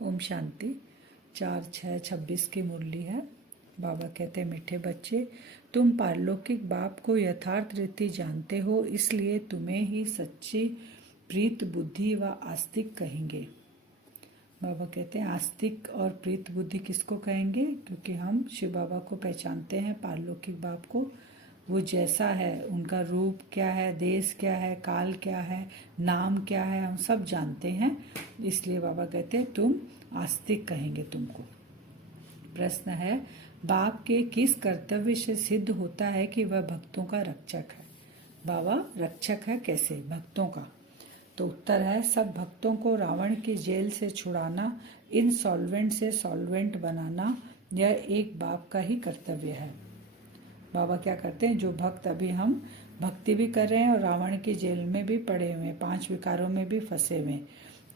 ओम शांति। 4/6/26 की मुरली है। बाबा कहते हैं, मीठे बच्चे, तुम पारलौकिक बाप को यथार्थ रीति जानते हो, इसलिए तुम्हें ही सच्ची प्रीत बुद्धि व आस्तिक कहेंगे। बाबा कहते हैं, आस्तिक और प्रीत बुद्धि किसको कहेंगे? क्योंकि हम शिव बाबा को पहचानते हैं, पारलौकिक बाप को। वो जैसा है, उनका रूप क्या है, देश क्या है, काल क्या है, नाम क्या है, हम सब जानते हैं। इसलिए बाबा कहते हैं तुम आस्तिक कहेंगे तुमको। प्रश्न है, बाप के किस कर्तव्य से सिद्ध होता है कि वह भक्तों का रक्षक है? बाबा रक्षक है कैसे? भक्तों का। तो उत्तर है, सब भक्तों को रावण की जेल से छुड़ाना, इनसॉल्वेंट से सॉल्वेंट बनाना, यह एक बाप का ही कर्तव्य है। बाबा क्या करते हैं, जो भक्त, अभी हम भक्ति भी कर रहे हैं और रावण की जेल में भी पड़े हुए हैं, 5 विकारों में भी फंसे हुए हैं,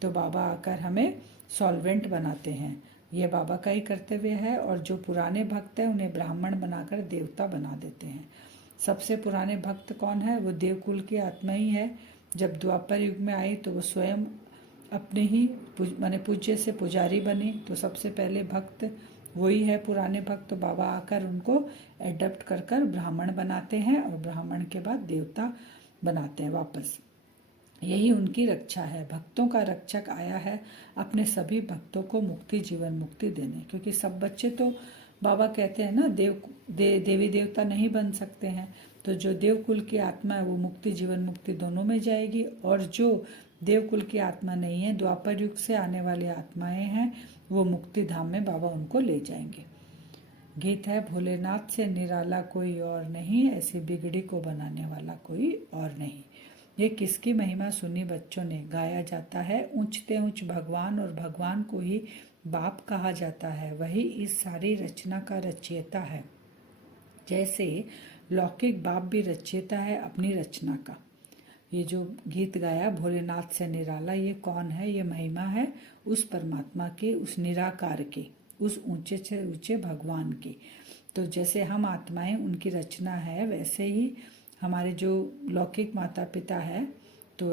तो बाबा आकर हमें सॉल्वेंट बनाते हैं। यह बाबा का ही कर्तव्य है। और जो पुराने भक्त हैं उन्हें ब्राह्मण बनाकर देवता बना देते हैं। सबसे पुराने भक्त कौन है? वो देवकुल की आत्मा ही है। जब द्वापर युग में आई तो वो स्वयं अपने ही माने पूज्य से पुजारी बने। तो सबसे पहले भक्त वही है, पुराने भक्त। तो बाबा आकर उनको एडप्ट कर कर ब्राह्मण बनाते हैं और ब्राह्मण के बाद देवता बनाते हैं वापस। यही उनकी रक्षा है। भक्तों का रक्षक आया है अपने सभी भक्तों को मुक्ति, जीवन मुक्ति देने। क्योंकि सब बच्चे तो बाबा कहते हैं ना, देवी देवता नहीं बन सकते हैं। तो जो देवकुल की आत्मा है वो मुक्ति, जीवन मुक्ति दोनों में जाएगी। और जो देवकुल की आत्मा नहीं है, द्वापर युग से आने वाली आत्माएं हैं, वो मुक्ति धाम में बाबा उनको ले जाएंगे। गीत है, भोलेनाथ से निराला कोई और नहीं, ऐसी बिगड़ी को बनाने वाला कोई और नहीं। ये किसकी महिमा सुनी बच्चों ने? गाया जाता है, ऊंचते ऊंच भगवान, और भगवान को ही बाप कहा जाता है। वही इस सारी रचना का रचयिता है। जैसे लौकिक बाप भी रचयिता है अपनी रचना का। ये जो गीत गाया भोलेनाथ से निराला, ये कौन है? ये महिमा है उस परमात्मा के, उस निराकार के, उस ऊंचे से ऊंचे भगवान की। तो जैसे हम आत्माएं उनकी रचना है, वैसे ही हमारे जो लौकिक माता पिता है, तो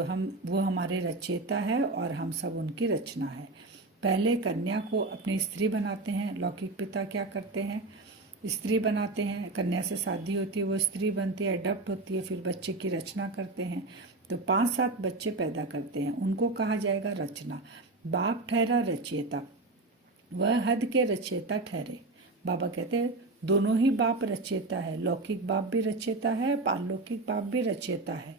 वो हमारे रचयिता है और हम सब उनकी रचना है। पहले कन्या को अपनी स्त्री बनाते हैं। लौकिक पिता क्या करते हैं? स्त्री बनाते हैं। कन्या से शादी होती है, वो स्त्री बनती है, अडॉप्ट होती है, फिर बच्चे की रचना करते हैं। तो 5-7 बच्चे पैदा करते हैं, उनको कहा जाएगा रचना। बाप ठहरा रचयिता, वह हद के रचयिता ठहरे। बाबा कहते हैं दोनों ही बाप रचयिता है। लौकिक बाप भी रचयिता है, पारलौकिक बाप भी रचयिता है।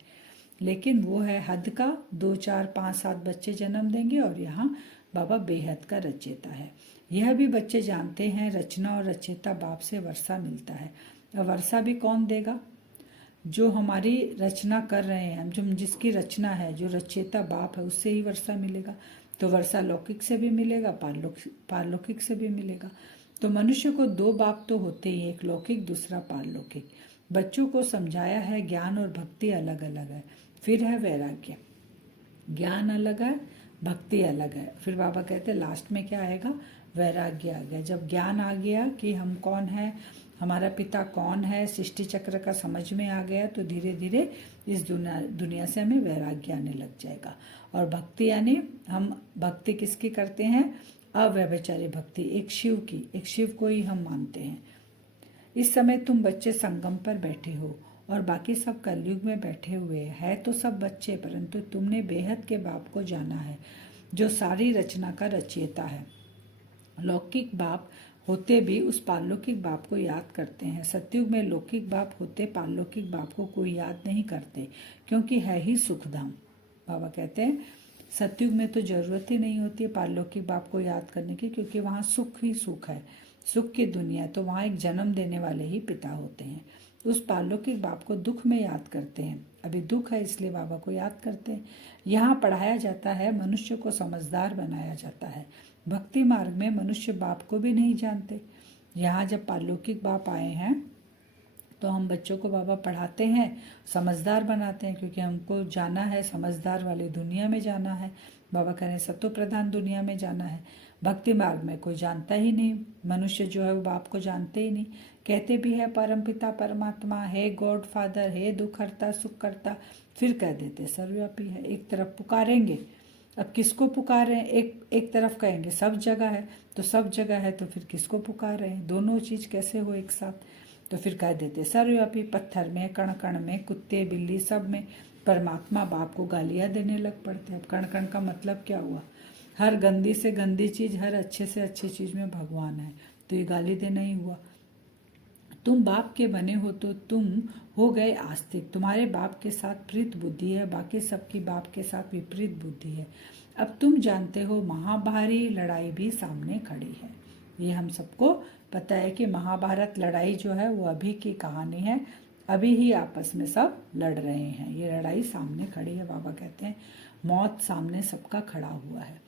लेकिन वो है हद का, 2, 4, 5, 7 बच्चे जन्म देंगे। और यहाँ बाबा बेहद का रचयिता है। यह भी बच्चे जानते हैं, रचना और रचयिता बाप से वर्षा मिलता है। और वर्षा भी कौन देगा? जो हमारी रचना कर रहे हैं हम, जो जिसकी रचना है, जो रचयिता बाप है, उससे ही वर्षा मिलेगा। तो वर्षा लौकिक से भी मिलेगा, पारलौकिक से भी मिलेगा। तो मनुष्य को 2 बाप तो होते ही, एक लौकिक दूसरा पारलौकिक। बच्चों को समझाया है ज्ञान और भक्ति अलग अलग है। फिर है वैराग्य। ज्ञान अलग है, भक्ति अलग है। फिर बाबा कहते हैं लास्ट में क्या आएगा? वैराग्य आ गया। जब ज्ञान आ गया कि हम कौन है, हमारा पिता कौन है, सृष्टि चक्र का समझ में आ गया, तो धीरे धीरे इस दुनिया से हमें वैराग्य आने लग जाएगा। और भक्ति यानी हम भक्ति किसकी करते हैं? अव्यभिचारी भक्ति, एक शिव की, एक शिव को ही हम मानते हैं। इस समय तुम बच्चे संगम पर बैठे हो और बाकी सब कलयुग में बैठे हुए हैं। तो सब बच्चे, परंतु तुमने बेहद के बाप को जाना है, जो सारी रचना का रचयिता है। लौकिक बाप होते भी उस पारलौकिक बाप को याद करते हैं। सतयुग में लौकिक बाप होते पारलौकिक बाप को कोई याद नहीं करते, क्योंकि है ही सुखधाम। बाबा कहते हैं सतयुग में तो जरूरत ही नहीं होती है पारलौकिक बाप को याद करने की, क्योंकि वहाँ सुख ही सुख है, सुख की दुनिया। तो वहाँ एक जन्म देने वाले ही पिता होते हैं। उस पारलौकिक बाप को दुख में याद करते हैं। अभी दुख है इसलिए बाबा को याद करते हैं। यहाँ पढ़ाया जाता है, मनुष्य को समझदार बनाया जाता है। भक्ति मार्ग में मनुष्य बाप को भी नहीं जानते। यहाँ जब पारलौकिक बाप आए हैं तो हम बच्चों को बाबा पढ़ाते हैं, समझदार बनाते हैं, क्योंकि हमको जाना है समझदार वाली दुनिया में जाना है। बाबा कह रहे हैं सत्व प्रधान दुनिया में जाना है। भक्ति मार्ग में कोई जानता ही नहीं, मनुष्य जो है वो बाप को जानते ही नहीं। कहते भी है परमपिता परमात्मा है, गॉड फादर है, दुख हरता सुख करता, फिर कह देते सर्वव्यापी है। एक तरफ पुकारेंगे अब किसको पुकार रहे हैं? एक एक तरफ कहेंगे सब जगह है, तो सब जगह है तो फिर किसको पुकार रहे हैं? दोनों चीज कैसे हो एक साथ? तो फिर कह देते सर्वव्यापी, पत्थर में, कण कण में, कुत्ते बिल्ली सब में परमात्मा बाप को गालियां देने लग पड़ते हैं। अब कण कण का मतलब क्या हुआ? हर गंदी से गंदी चीज, हर अच्छे से अच्छी चीज में भगवान है, तो ये गाली देना ही हुआ। तुम बाप के बने हो तो तुम हो गए आस्तिक। तुम्हारे बाप के साथ प्रीत बुद्धि है, बाकी सबकी बाप के साथ विपरीत बुद्धि है। अब तुम जानते हो महाभारी लड़ाई भी सामने खड़ी है। ये हम सबको पता है कि महाभारत लड़ाई जो है वो अभी की कहानी है, अभी ही आपस में सब लड़ रहे हैं। ये लड़ाई सामने खड़ी है। बाबा कहते हैं मौत सामने सबका खड़ा हुआ है।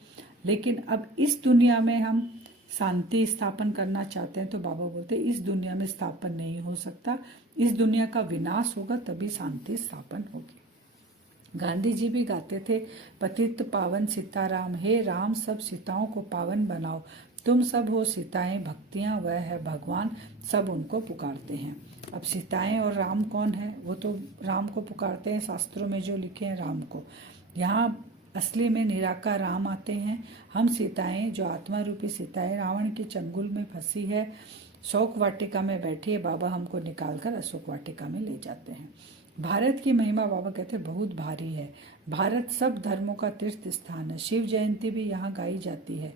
लेकिन अब इस दुनिया में हम शांति स्थापन करना चाहते हैं, तो बाबा बोलते हैं इस दुनिया में स्थापन नहीं हो सकता, इस दुनिया का विनाश होगा तभी शांति स्थापन होगी। गांधी जी भी गाते थे पतित पावन सीताराम, हे राम सब सीताओं को पावन बनाओ, तुम सब हो सीताएं, भक्तियां वह है भगवान, सब उनको पुकारते हैं। अब सीताएं और राम कौन है? वो तो राम को पुकारते हैं, शास्त्रों में जो लिखे हैं राम को। यहाँ असली में निराकार राम आते हैं। हम सीताएं जो आत्मा रूपी सीताएं रावण के चंगुल में फंसी है, शोक वाटिका में बैठी है, बाबा हमको निकालकर अशोक वाटिका में ले जाते हैं। भारत की महिमा बाबा कहते हैं बहुत भारी है। भारत सब धर्मों का तीर्थ स्थान है। शिव जयंती भी यहाँ गाई जाती है।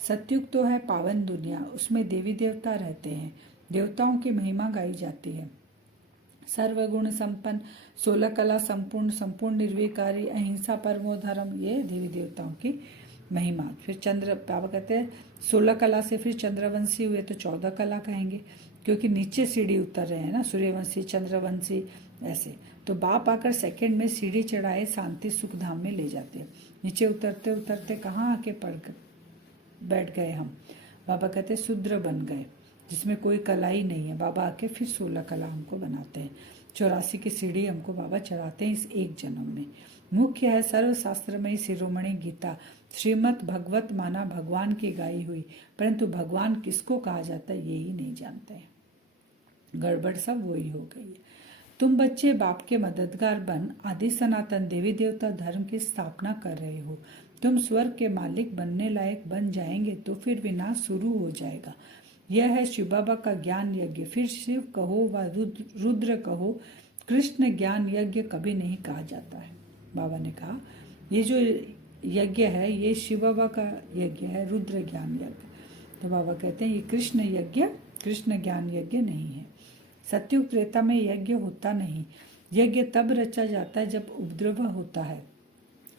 सतयुग तो है पावन दुनिया, उसमें देवी देवता रहते हैं, देवताओं की महिमा गाई जाती है। सर्वगुण संपन्न, 16 कला संपूर्ण, संपूर्ण निर्विकारी, अहिंसा परमो धर्म, ये देवी देवताओं की महिमा। फिर चंद्र, बाबा कहते हैं 16 कला से फिर चंद्रवंशी हुए तो 14 कला कहेंगे, क्योंकि नीचे सीढ़ी उतर रहे हैं ना, सूर्यवंशी चंद्रवंशी ऐसे। तो बाप आकर सेकंड में सीढ़ी चढ़ाए शांति सुख धाम में ले जाते हैं। नीचे उतरते उतरते कहाँ आके बैठ गए हम? बाबा कहते शूद्र बन गए, जिसमें कोई कला ही नहीं है। बाबा आके फिर 16 कला हमको बनाते हैं, 84 की सीढ़ी हमको बाबा चढ़ाते हैं इस एक जन्म में। मुख्य है सर्वशास्त्रमयी शिरोमणि गीता, श्रीमद् भगवत माना भगवान की गाई हुई, परंतु भगवान किसको कहा जाता है यही नहीं जानते हैं। गड़बड़ सब वही हो गई है। तुम बच्चे बाप के मददगार बन आदि सनातन देवी देवता धर्म की स्थापना कर रहे हो। तुम स्वर्ग के मालिक बनने लायक बन जाएंगे तो फिर विनाश शुरू हो जाएगा। यह है शिव बाबा का ज्ञान यज्ञ। फिर शिव कहो व रुद्र कहो, कृष्ण ज्ञान यज्ञ कभी नहीं कहा जाता है। बाबा ने कहा ये जो यज्ञ है ये शिव बाबा का यज्ञ है, रुद्र ज्ञान यज्ञ। तो बाबा कहते हैं ये कृष्ण यज्ञ, कृष्ण ज्ञान यज्ञ नहीं है। सत्युग त्रेता में यज्ञ होता नहीं। यज्ञ तब रचा जाता है जब उपद्रव होता है।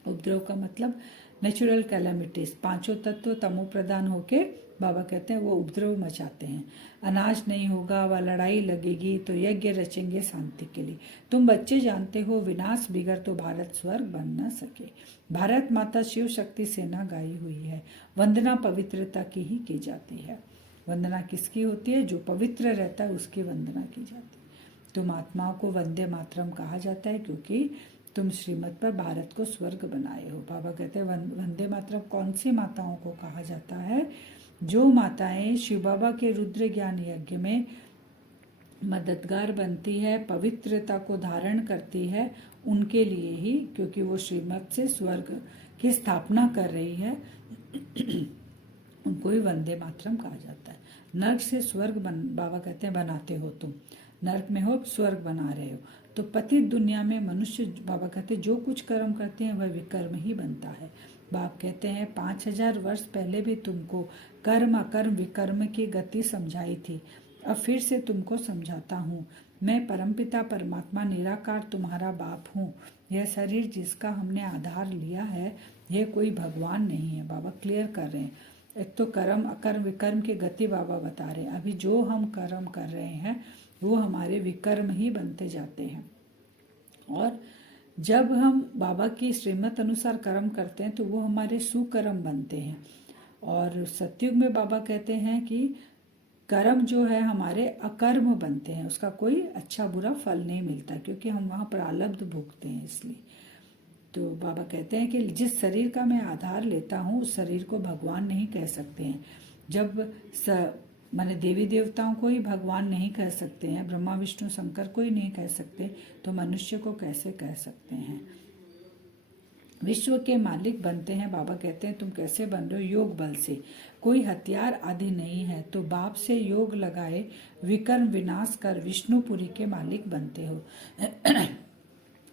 उपद्रव का मतलब नेचुरल कैलामिटीज, पांचों तत्व तमो प्रदान होके बाबा कहते हैं वो उपद्रव मचाते हैं। अनाज नहीं होगा व लड़ाई लगेगी तो यज्ञ रचेंगे शांति के लिए। तुम बच्चे जानते हो विनाश बिगड़ तो भारत स्वर्ग बन न सके। भारत माता शिव शक्ति सेना गाई हुई है। वंदना पवित्रता की ही की जाती है। वंदना किसकी होती है? जो पवित्र रहता है उसकी वंदना की जाती है। तुम आत्माओं को वंदे मातरम कहा जाता है क्योंकि तुम श्रीमत पर भारत को स्वर्ग बनाए हो। बाबा कहते हैं वंदे मातरम कौन सी माताओं को कहा जाता है? जो माताएं शिव बाबा के रुद्र ज्ञान यज्ञ में मददगार बनती है, पवित्रता को धारण करती है, उनके लिए ही, क्योंकि वो श्रीमत से स्वर्ग की स्थापना कर रही है, उनको ही वंदे मातरम कहा जाता है। नर्क से स्वर्ग बाबा कहते हैं बनाते हो तुम, नर्क में हो स्वर्ग बना रहे हो। तो पतित दुनिया में मनुष्य, बाबा कहते हैं जो कुछ कर्म करते हैं वह विकर्म ही बनता है। बाप कहते हैं 5000 वर्ष पहले भी तुमको कर्म अकर्म विकर्म की गति समझाई थी, अब फिर से तुमको समझाता हूँ। मैं परमपिता परमात्मा निराकार तुम्हारा बाप हूँ। यह शरीर जिसका हमने आधार लिया है यह कोई भगवान नहीं है। बाबा क्लियर कर रहे हैं। एक तो कर्म अकर्म विकर्म की गति बाबा बता रहे हैं। अभी जो हम कर्म कर रहे हैं वो हमारे विकर्म ही बनते जाते हैं, और जब हम बाबा की श्रीमत अनुसार कर्म करते हैं तो वो हमारे सुकर्म बनते हैं। और सतयुग में बाबा कहते हैं कि कर्म जो है हमारे अकर्म बनते हैं, उसका कोई अच्छा बुरा फल नहीं मिलता क्योंकि हम वहाँ प्रारब्ध भोगते हैं। इसलिए तो बाबा कहते हैं कि जिस शरीर का मैं आधार लेता हूँ उस शरीर को भगवान नहीं कह सकते हैं। जब माने देवी देवताओं को ही भगवान नहीं कह सकते हैं, ब्रह्मा विष्णु शंकर को ही नहीं कह सकते, तो मनुष्य को कैसे कह सकते हैं? विश्व के मालिक बनते हैं। बाबा कहते हैं तुम कैसे बन रहे हो? योग बल से। कोई हथियार आदि नहीं है, तो बाप से योग लगाए विकर्म विनाश कर विष्णुपुरी के मालिक बनते हो।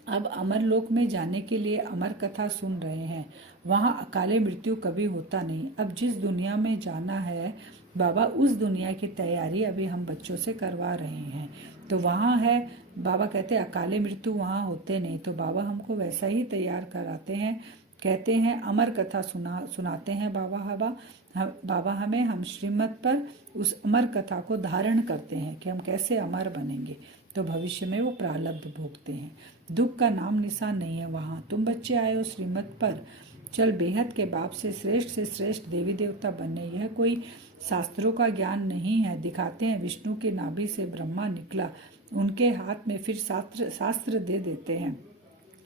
अब अमरलोक में जाने के लिए अमर कथा सुन रहे हैं। वहाँ अकाले मृत्यु कभी होता नहीं। अब जिस दुनिया में जाना है बाबा, उस दुनिया की तैयारी अभी हम बच्चों से करवा रहे हैं। तो वहाँ है, बाबा कहते हैं अकाले मृत्यु वहाँ होते नहीं, तो बाबा हमको वैसा ही तैयार कराते हैं। कहते हैं अमर कथा सुनाते हैं बाबा हमें, हम श्रीमत पर उस अमर कथा को धारण करते हैं कि हम कैसे अमर बनेंगे। तो भविष्य में वो प्रारब्ध भोगते हैं। दुख का नाम निशान नहीं है वहाँ। तुम बच्चे आए हो श्रीमत पर, चल बेहद के बाप से श्रेष्ठ देवी देवता बनने। यह कोई शास्त्रों का ज्ञान नहीं है। दिखाते हैं विष्णु के नाभि से ब्रह्मा निकला, उनके हाथ में फिर शास्त्र दे देते हैं।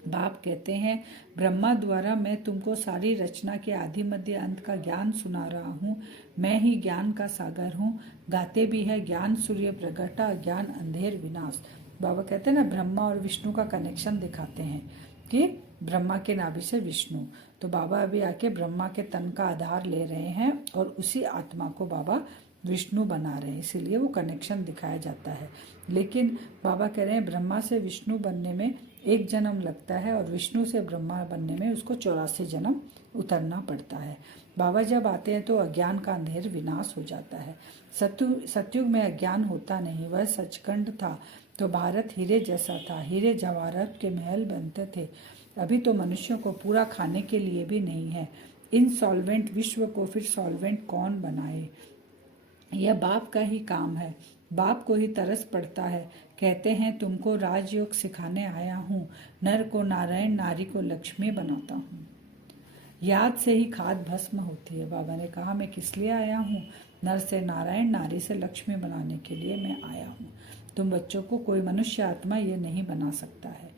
बाप कहते हैं ब्रह्मा द्वारा मैं तुमको सारी रचना के आदि मध्य अंत का ज्ञान सुना रहा हूँ। मैं ही ज्ञान का सागर हूँ। गाते भी है ज्ञान सूर्य प्रगटा, ज्ञान अंधेर विनाश। बाबा कहते हैं ना, ब्रह्मा और विष्णु का कनेक्शन दिखाते हैं कि ब्रह्मा के नाभि से विष्णु। तो बाबा अभी आके ब्रह्मा के तन का आधार ले रहे हैं और उसी आत्मा को बाबा विष्णु बना रहे हैं, इसीलिए वो कनेक्शन दिखाया जाता है। लेकिन बाबा कह रहे हैं ब्रह्मा से विष्णु बनने में 1 जन्म लगता है और विष्णु से ब्रह्मा बनने में उसको 84 जन्म उतरना पड़ता है। बाबा जब आते हैं तो अज्ञान का अंधेर विनाश हो जाता है। सतयुग में अज्ञान होता नहीं, वह सचखंड था। तो भारत हीरे जैसा था, हीरे जवाहरात के महल बनते थे। अभी तो मनुष्यों को पूरा खाने के लिए भी नहीं है। इनसॉल्वेंट विश्व को फिर सॉल्वेंट कौन बनाए? यह बाप का ही काम है। बाप को ही तरस पड़ता है। कहते हैं तुमको राजयोग सिखाने आया हूँ। नर को नारायण, नारी को लक्ष्मी बनाता हूँ। याद से ही खाद भस्म होती है। बाबा ने कहा मैं किस लिए आया हूँ? नर से नारायण, नारी से लक्ष्मी बनाने के लिए मैं आया हूँ। तुम बच्चों को कोई मनुष्य आत्मा ये नहीं बना सकता है।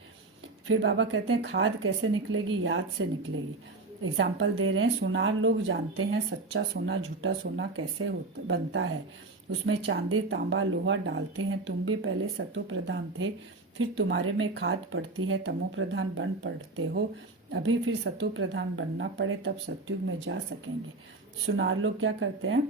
फिर बाबा कहते हैं खाद कैसे निकलेगी? याद से निकलेगी। एग्जाम्पल दे रहे हैं, सुनार लोग जानते हैं सच्चा सोना झूठा सोना कैसे बनता है। उसमें चांदी तांबा लोहा डालते हैं। तुम भी पहले सतो प्रधान थे, फिर तुम्हारे में खाद पड़ती है, तमो प्रधान बन पड़ते हो। अभी फिर सतो प्रधान बनना पड़े तब सतयुग में जा सकेंगे। सुनार लोग क्या करते हैं?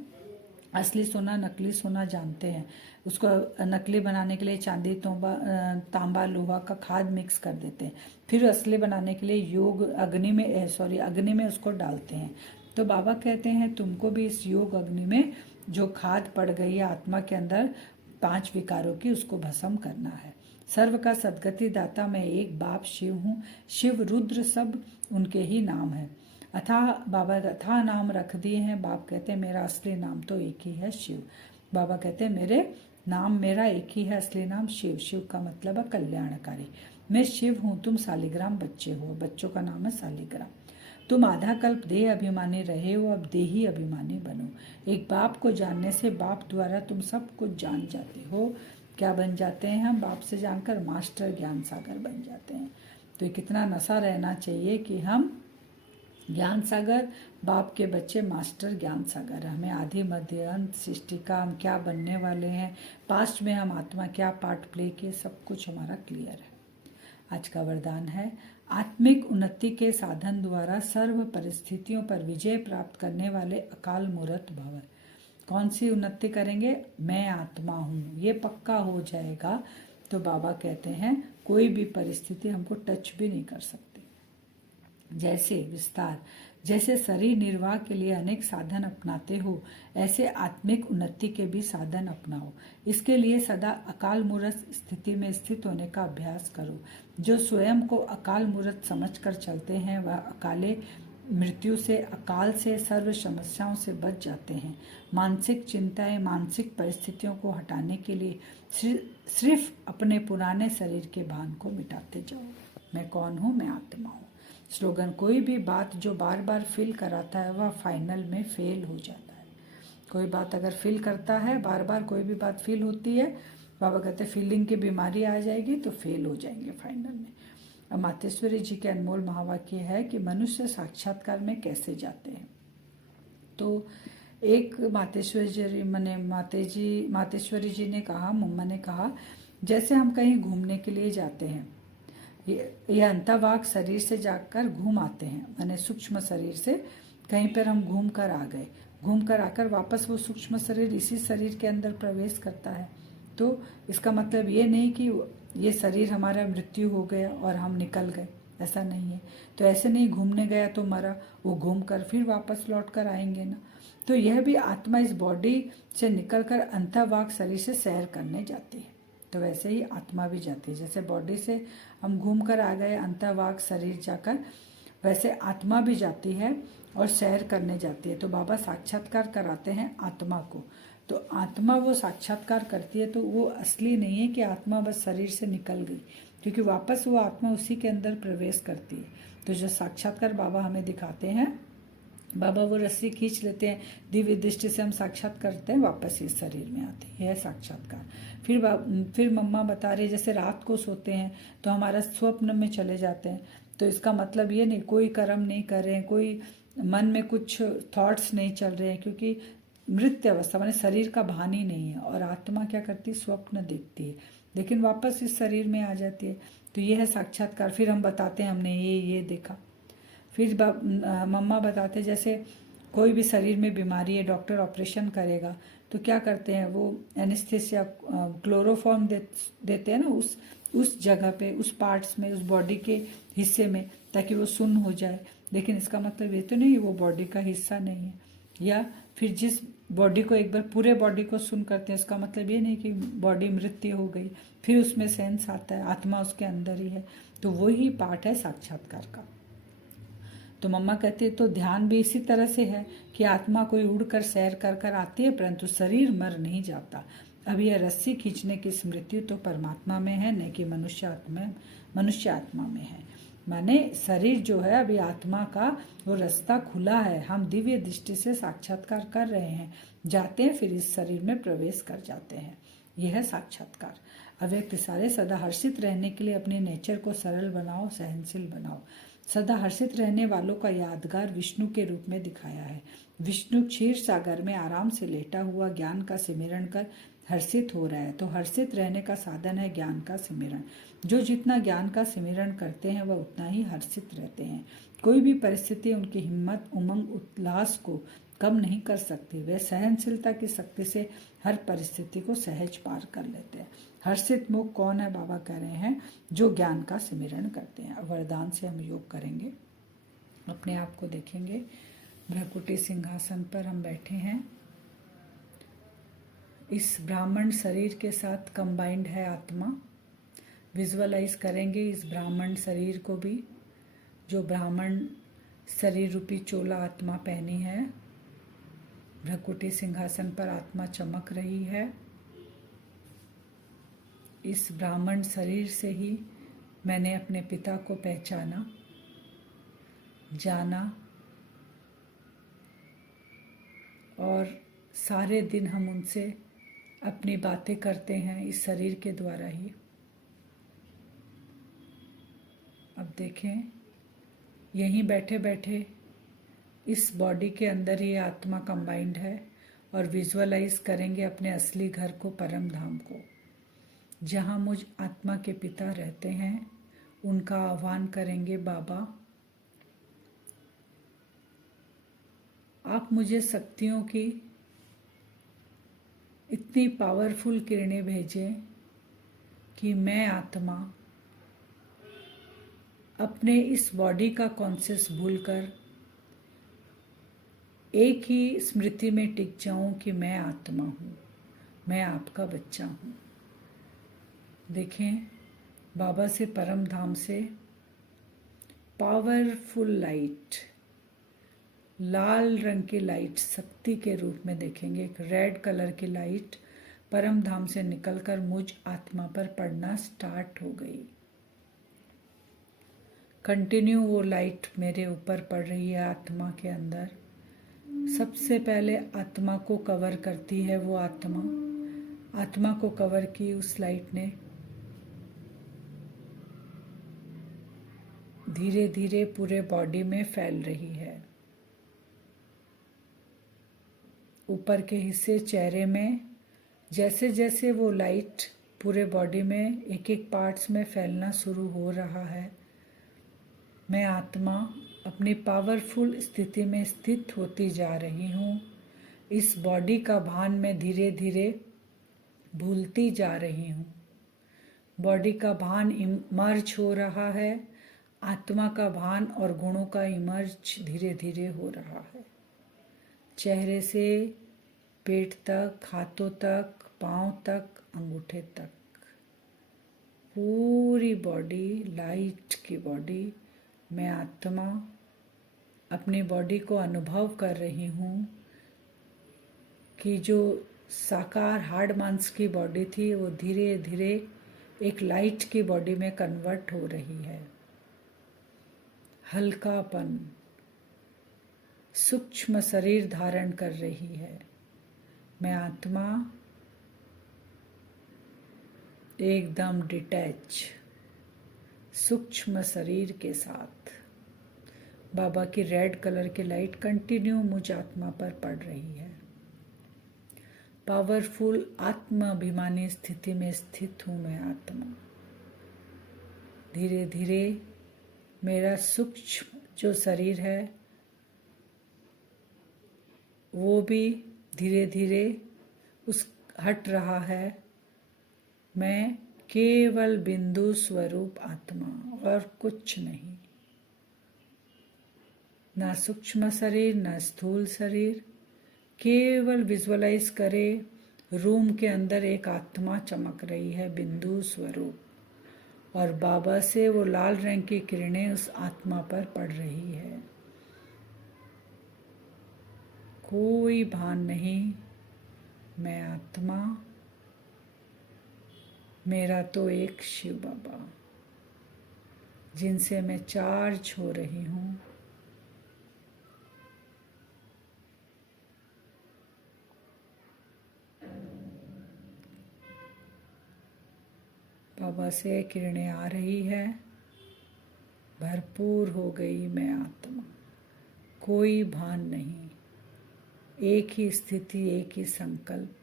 असली सोना नकली सोना जानते हैं। उसको नकली बनाने के लिए चांदी तांबा लोहा का खाद मिक्स कर देते हैं। फिर असली बनाने के लिए योग अग्नि में उसको डालते हैं। तो बाबा कहते हैं तुमको भी इस योग अग्नि में जो खाद पड़ गई है आत्मा के अंदर 5 विकारों की, उसको भस्म करना है। सर्व का सदगति दाता मैं एक बाप शिव हूँ। शिव रुद्र सब उनके ही नाम है। बाबा अथाह नाम रख दिए हैं। बाप कहते हैं मेरा असली नाम तो एक ही है, शिव। बाबा कहते हैं मेरा एक ही है, असली नाम शिव। शिव का मतलब है कल्याणकारी। मैं शिव हूँ, तुम सालिग्राम बच्चे हो। बच्चों का नाम है सालिग्राम। तुम आधा कल्प देह अभिमानी रहे हो, अब देही अभिमानी बनो। एक बाप को जानने से बाप द्वारा तुम सब कुछ जान जाते हो। क्या बन जाते हैं हम? बाप से जानकर मास्टर ज्ञान सागर बन जाते हैं। तो कितना नशा रहना चाहिए कि हम ज्ञान सागर, बाप के बच्चे मास्टर ज्ञान सागर। हमें आदि मध्य अंत सृष्टि का हम क्या बनने वाले हैं, पास्ट में हम आत्मा क्या पार्ट प्ले किए, सब कुछ हमारा क्लियर है। आज का वरदान है आत्मिक उन्नति के साधन द्वारा सर्व परिस्थितियों पर विजय प्राप्त करने वाले अकाल मूर्त भव। कौन सी उन्नति करेंगे? मैं आत्मा हूँ, ये पक्का हो जाएगा तो बाबा कहते हैं कोई भी परिस्थिति हमको टच भी नहीं कर सकती। जैसे विस्तार, जैसे शरीर निर्वाह के लिए अनेक साधन अपनाते हो, ऐसे आत्मिक उन्नति के भी साधन अपनाओ। इसके लिए सदा अकाल मूर्त स्थिति में स्थित होने का अभ्यास करो। जो स्वयं को अकाल मूर्त समझकर चलते हैं वह अकाले मृत्यु से, अकाल से, सर्व समस्याओं से बच जाते हैं। मानसिक चिंताएं, मानसिक परिस्थितियों को हटाने के लिए सिर्फ अपने पुराने शरीर के भान को मिटाते जाओ। मैं कौन हूँ? मैं आत्मा हूँ। स्लोगन, कोई भी बात जो बार बार फील कराता है वह फाइनल में फेल हो जाता है। कोई बात अगर फील करता है, बार बार कोई भी बात फील होती है, बाबा कहते हैं फीलिंग की बीमारी आ जाएगी तो फेल हो जाएंगे फाइनल में। अब मातेश्वरी जी के अनमोल महावाक्य है कि मनुष्य साक्षात्कार में कैसे जाते हैं। तो एक मातेश्वरी जी ने कहा, मम्मा ने कहा, जैसे हम कहीं घूमने के लिए जाते हैं ये अंतःवाग शरीर से जाकर घूम आते हैं, माने सूक्ष्म शरीर से कहीं पर हम घूम कर आ गए, घूम कर आकर वापस वो सूक्ष्म शरीर इसी शरीर के अंदर प्रवेश करता है। तो इसका मतलब ये नहीं कि ये शरीर हमारा मृत्यु हो गया और हम निकल गए, ऐसा नहीं है। तो ऐसे नहीं घूमने गया तो मरा, वो घूम कर फिर वापस लौट कर आएंगे ना। तो यह भी आत्मा इस बॉडी से निकलकर अंतःवाग शरीर से सैर करने जाती है। तो वैसे ही आत्मा भी जाती है, जैसे बॉडी से हम घूम कर आ गए अंतःवाग शरीर जाकर, वैसे आत्मा भी जाती है और सैर करने जाती है। तो बाबा साक्षात्कार कराते हैं आत्मा को। तो आत्मा वो साक्षात्कार करती है, तो वो असली नहीं है कि आत्मा बस शरीर से निकल गई, क्योंकि वापस वो आत्मा उसी के अंदर प्रवेश करती है। तो जो साक्षात्कार बाबा हमें दिखाते हैं, बाबा वो रस्सी खींच लेते हैं, दिव्य दृष्टि से हम साक्षात करते हैं, वापस इस शरीर में आते हैं, यह साक्षात्कार। फिर मम्मा बता रहे जैसे रात को सोते हैं तो हमारा स्वप्न में चले जाते हैं। तो इसका मतलब ये नहीं कोई कर्म नहीं कर रहे हैं, कोई मन में कुछ थॉट्स नहीं चल रहे हैं, क्योंकि मृत्यु अवस्था माने शरीर का भान ही नहीं है। और आत्मा क्या करती है, स्वप्न देखती है, लेकिन वापस इस शरीर में आ जाती है। तो यह है साक्षात्कार। फिर हम बताते हैं हमने ये देखा। फिर मम्मा बताते जैसे कोई भी शरीर में बीमारी है, डॉक्टर ऑपरेशन करेगा तो क्या करते हैं, वो एनेस्थीसिया क्लोरोफॉर्म देते हैं ना उस जगह पे, उस पार्ट्स में, उस बॉडी के हिस्से में, ताकि वो सुन्न हो जाए। लेकिन इसका मतलब ये तो नहीं वो बॉडी का हिस्सा नहीं है। या फिर जिस बॉडी को एक बार पूरे बॉडी को सुन्न करते हैं, इसका मतलब ये नहीं कि बॉडी मृत्यु हो गई, फिर उसमें सेंस आता है, आत्मा उसके अंदर ही है। तो वही पार्ट है साक्षात्कार का। तो मम्मा कहती है तो ध्यान भी इसी तरह से है कि आत्मा कोई उड़कर सैर कर कर आती है, परंतु शरीर मर नहीं जाता। अब यह रस्सी खींचने की स्मृति तो परमात्मा में है, न कि मनुष्य आत्मा में है। माने शरीर जो है अभी आत्मा का वो रास्ता खुला है, हम दिव्य दृष्टि से साक्षात्कार कर रहे हैं, जाते हैं फिर इस शरीर में प्रवेश कर जाते हैं। यह है साक्षात्कार। अव्यक्त सारे सदा हर्षित रहने के लिए अपने नेचर को सरल बनाओ, सहनशील बनाओ। सदा हर्षित रहने वालों का यादगार विष्णु के रूप में दिखाया है। विष्णु क्षीर सागर में आराम से लेटा हुआ ज्ञान का सिमरण कर हर्षित हो रहा है। तो हर्षित रहने का साधन है ज्ञान का सिमरण। जो जितना ज्ञान का सिमरण करते हैं वह उतना ही हर्षित रहते हैं। कोई भी परिस्थिति उनकी हिम्मत, उमंग, उल्लास को कम नहीं कर सकती। वे सहनशीलता की शक्ति से हर परिस्थिति को सहज पार कर लेते हैं। हर्षित मुख कौन है, बाबा कह रहे हैं जो ज्ञान का सिमरण करते हैं। वरदान से हम योग करेंगे, अपने आप को देखेंगे। भ्रकुटी सिंहासन पर हम बैठे हैं, इस ब्राह्मण शरीर के साथ कंबाइंड है आत्मा। विजुअलाइज करेंगे इस ब्राह्मण शरीर को भी, जो ब्राह्मण शरीर रूपी चोला आत्मा पहनी है। भ्रकुटी सिंहासन पर आत्मा चमक रही है। इस ब्राह्मण शरीर से ही मैंने अपने पिता को पहचाना, जाना, और सारे दिन हम उनसे अपनी बातें करते हैं इस शरीर के द्वारा ही। अब देखें, यहीं बैठे बैठे इस बॉडी के अंदर ही आत्मा कंबाइंड है, और विजुअलाइज करेंगे अपने असली घर को, परम धाम को, जहाँ मुझ आत्मा के पिता रहते हैं। उनका आह्वान करेंगे, बाबा आप मुझे शक्तियों की इतनी पावरफुल किरणें भेजें कि मैं आत्मा अपने इस बॉडी का कॉन्शियस भूलकर एक ही स्मृति में टिक जाऊं कि मैं आत्मा हूँ, मैं आपका बच्चा हूँ। देखें, बाबा से, परम धाम से पावरफुल लाइट, लाल रंग की लाइट शक्ति के रूप में देखेंगे। एक रेड कलर की लाइट परम धाम से निकलकर मुझ आत्मा पर पड़ना स्टार्ट हो गई। कंटिन्यू वो लाइट मेरे ऊपर पड़ रही है, आत्मा के अंदर। सबसे पहले आत्मा को कवर करती है वो आत्मा को कवर की उस लाइट ने। धीरे धीरे पूरे बॉडी में फैल रही है। ऊपर के हिस्से चेहरे में जैसे जैसे वो लाइट पूरे बॉडी में एक एक पार्ट्स में फैलना शुरू हो रहा है। मैं आत्मा अपनी पावरफुल स्थिति में स्थित होती जा रही हूँ। इस बॉडी का भान मैं धीरे धीरे भूलती जा रही हूँ। बॉडी का भान इमर्ज हो रहा है। आत्मा का भान और गुणों का इमर्ज धीरे धीरे हो रहा है। चेहरे से पेट तक, हाथों तक, पाँव तक, अंगूठे तक, पूरी बॉडी, लाइट की बॉडी। मैं आत्मा अपनी बॉडी को अनुभव कर रही हूँ कि जो साकार हार्ड मांस की बॉडी थी वो धीरे धीरे एक लाइट की बॉडी में कन्वर्ट हो रही है। हल्कापन, सूक्ष्म शरीर धारण कर रही है। मैं आत्मा एकदम डिटैच, सूक्ष्म शरीर के साथ। बाबा की रेड कलर की लाइट कंटिन्यू मुझ आत्मा पर पड़ रही है। पावरफुल आत्माभिमानी स्थिति में स्थित हूँ मैं आत्मा। धीरे धीरे मेरा सूक्ष्म जो शरीर है वो भी धीरे धीरे हट रहा है। मैं केवल बिंदु स्वरूप आत्मा और कुछ नहीं। ना सूक्ष्म शरीर, ना स्थूल शरीर। केवल विजुअलाइज करें, रूम के अंदर एक आत्मा चमक रही है, बिंदु स्वरूप, और बाबा से वो लाल रंग की किरणें उस आत्मा पर पड़ रही है। कोई भान नहीं, मैं आत्मा, मेरा तो एक शिव बाबा जिनसे मैं चार्ज हो रही हूँ। बाबा से किरणें आ रही है। भरपूर हो गई मैं आत्मा, कोई भान नहीं, एक ही स्थिति, एक ही संकल्प।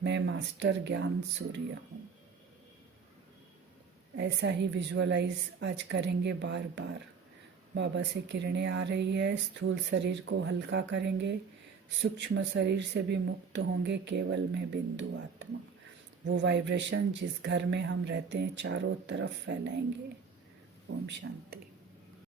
मैं मास्टर ज्ञान सूर्य हूँ। ऐसा ही विजुअलाइज आज करेंगे बार बार। बाबा से किरणें आ रही है, स्थूल शरीर को हल्का करेंगे, सूक्ष्म शरीर से भी मुक्त होंगे, केवल मैं बिंदु आत्मा। वो वाइब्रेशन जिस घर में हम रहते हैं चारों तरफ फैलाएंगे। ओम शांति।